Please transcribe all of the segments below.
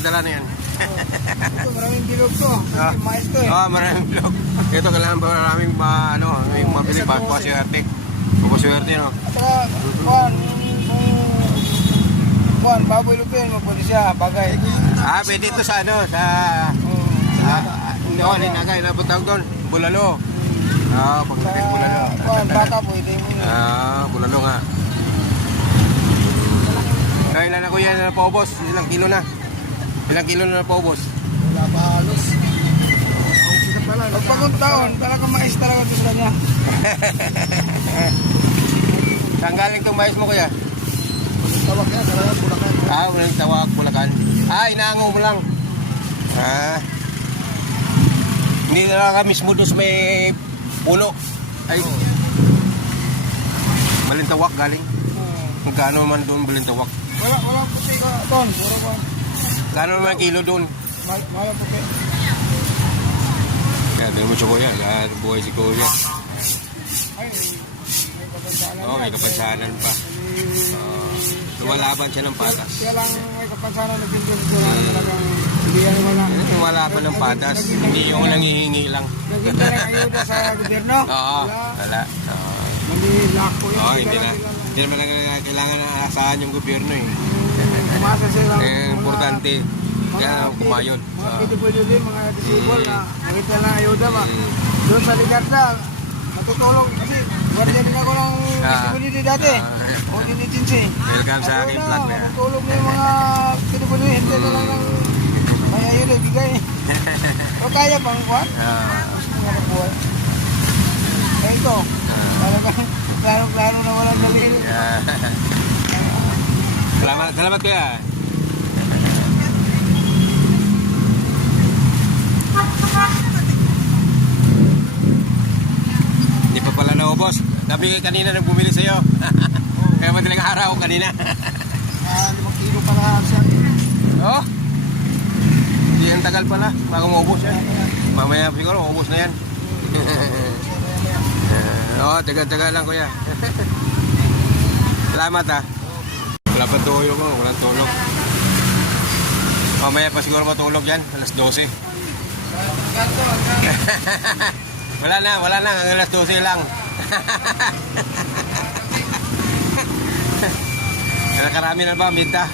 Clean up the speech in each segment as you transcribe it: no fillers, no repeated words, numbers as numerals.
dala na yan. Ito, maraming bilog to. Mais to eh. Maraming bilog. Ito, kailangan ba maraming mabili pa. Swerte. Swerte, no? At saka, baboy lupin, magpuli siya, bagay. Pwede ito sa Linagay, nabutang doon. Bulalo. Pagdating bulalo. Baka pwede mo yun. Bulalo nga. Kailan na kuya na paubos? Ilang kilo na? Ilang kilo na paubos? Wala pa halos. Pagpagong taon, talagang mais talaga gusto niya. Saan galing itong mais mo kuya? Tawag yan, talagang Bulacan. Walang tawag, Bulacan. Inaangaw mo lang. Hindi na lang mismo doon sa may puno. Ay, Balintawak galing. Magkano naman doon Balintawak? Wala puti ka doon. Gano'n naman kilo doon? Wala puti. Kaya doon mo siya kuya. Lahat buhay si kuya. Ay, may kapansanan. May kapansanan pa. Lumalaban siya ng patas. Kaya lang may kapansanan na pinto dito na talagang hindi yan wala. Lumalaban ng patas. Hindi yung nangihingi lang. Naging ka rin ayuda sa gobyerno? Oo, wala. Manilak po yun. Hindi na. Hindi naman kailangan na asahan yung gobyerno eh. Umasa silang importante. Kaya kumayod. Mga PWD, mga disable na nakita lang ayuda ba? Doon sa Ligarda, matutulong kasi guardian din ako ng PWD dati. O dinitinsi. Welcome sa aking vlog na yan. Matutulong na yung mga PWD, hindi na lang ng may ayuda, bigay. Pero kaya pang kuhan? Mga buhay. Eh ito, talagang klaro-klaro na walang dalili. Salamat kuya. Hindi pa pala naubos. Sabi kanina nang bumili sa'yo. Kaya madaling araw kanina. 5 kilo para siya. Oh? Hindi ang tagal pala. Bago maubos yan. Mamaya siguro maubos na yan. Tagal-tagal lang kuya. Salamat Wala pa tuyo mo, walang tulog. Mamaya pa siguro matulog yan, alas 12. wala na, hanggang alas 12 lang. Nakarami na ba, minta?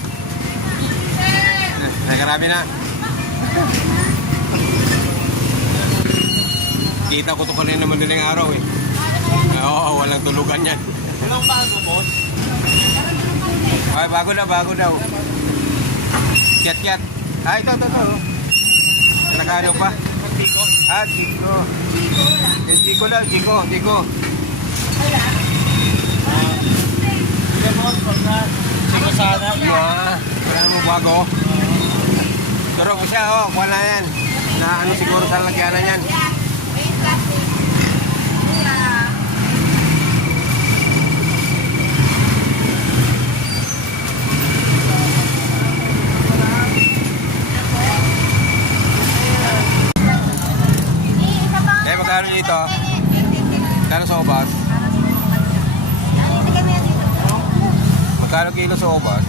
Nakarami na. Kita ko to kanina naman din ang araw eh. Oo, walang tulugan yan. Walang bago, boss? Ay, bago daw. Kiat. Ito. Nakano pa? Tiko. Tiko. Tiko daw, Tiko. Tiko sana. Wala mo bago. Turo ko siya, wala yan. Na siguro sa lagyanan yan. Magkano dito? Magkano sa ubas? Magkano kilo sa ubas?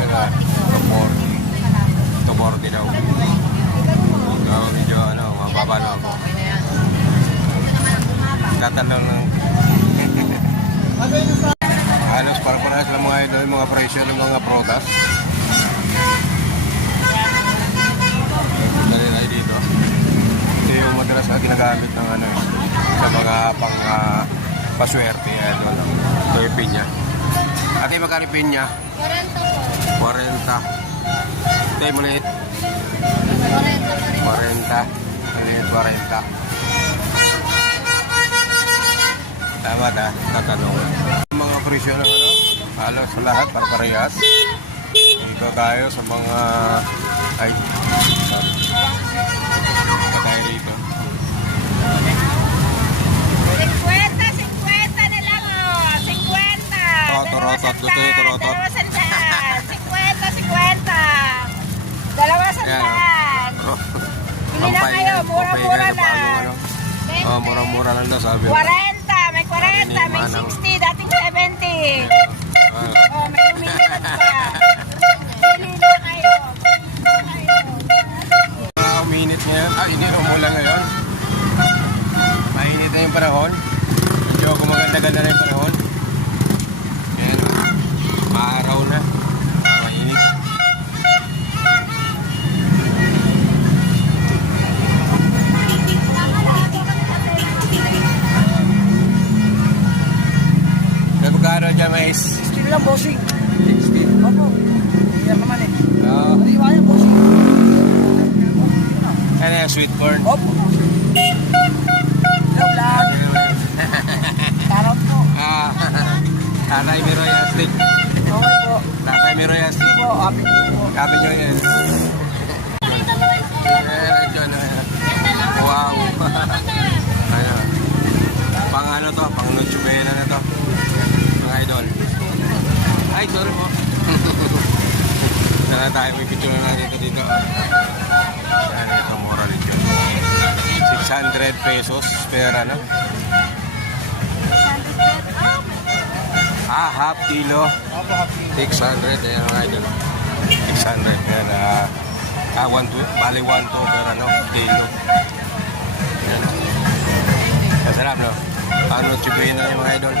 Teka, 40 daw. Medyo mababa na ako. Tatanong lang. Halos para-parehas lang mga idol, mga presyo ng mga prutas. Dali tayo dito. Ito yung madalas na ginagamit ng sa mga paswerte. Ito yung pinya. Ate, magkano yung pinya? 40. Ito yung maliit. 40. Maliit 40. Tama tatanong. Mga presyo ng halos sa lahat para parehas. Dito tayo sa mga tayo rito. 50 na lang 50. Rotot. 50. Dalawa sandaan. Pili na kayo, mura-mura lang. Mura-mura lang na sabi. 40, may 40, may 60, dating 70. May lumipat pa. Pili na kayo. Hindi umulan ngayon. Mainit na yung panahon. Medyo gumaganda-ganda na yung panahon. Ayan, maaraw na. Mainit. Nagkano dyan, mais? Still lang, bossing. Opo. Iyan naman eh. Oo. Nariwa yan, bossing. Ano yung sweet corn? Opo. Hello, vlog. Tarot po. Tatay Miroy Astig. Okay po. Tatay Miroy Astig. Sige po, happy po. Kami nyo yan. Meron dyan. Wow. Ano? Pang ano to? Pang Noche Buena na to. Mga idol. Ay, sorry po. Sana tayo may picture na dito. Yan, ito mura rin yun. 600 pesos per ano? Half kilo. Opo, happy. 600, ayan mga idol. 600 per, bali 1 to per ano, kilo. Ayan. Masarap, no? Ano, chibay na yung mga idol.